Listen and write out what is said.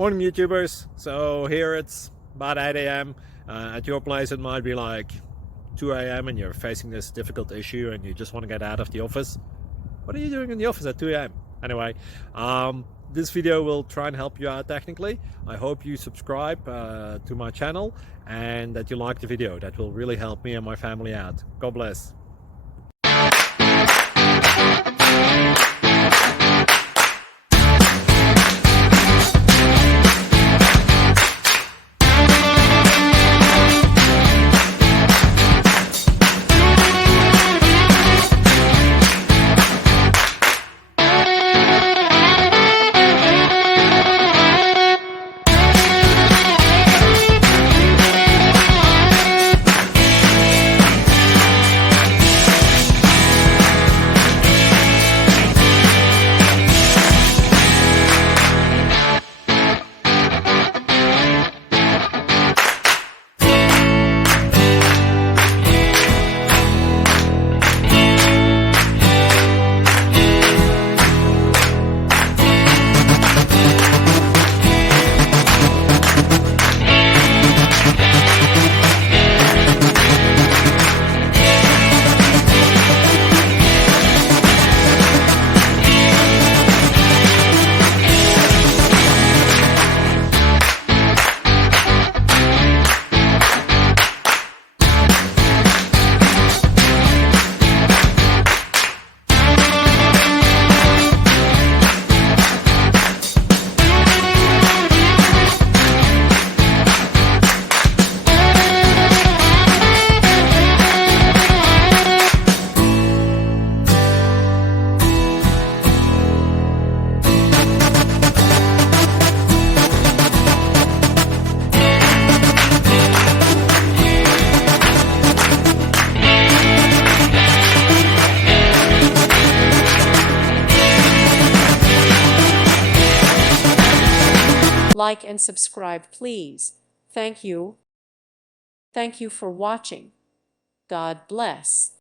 Morning YouTubers. So here it's about 8 a.m. At your place it might be like 2 a.m. and you're facing this difficult issue and you just want to get out of the office. What are you doing in the office at 2 a.m.? Anyway, this video will try and help you out technically. I hope you subscribe to my channel and that you like the video. That will really help me and my family out. God bless. Like and subscribe, please. Thank you. Thank you for watching. God bless.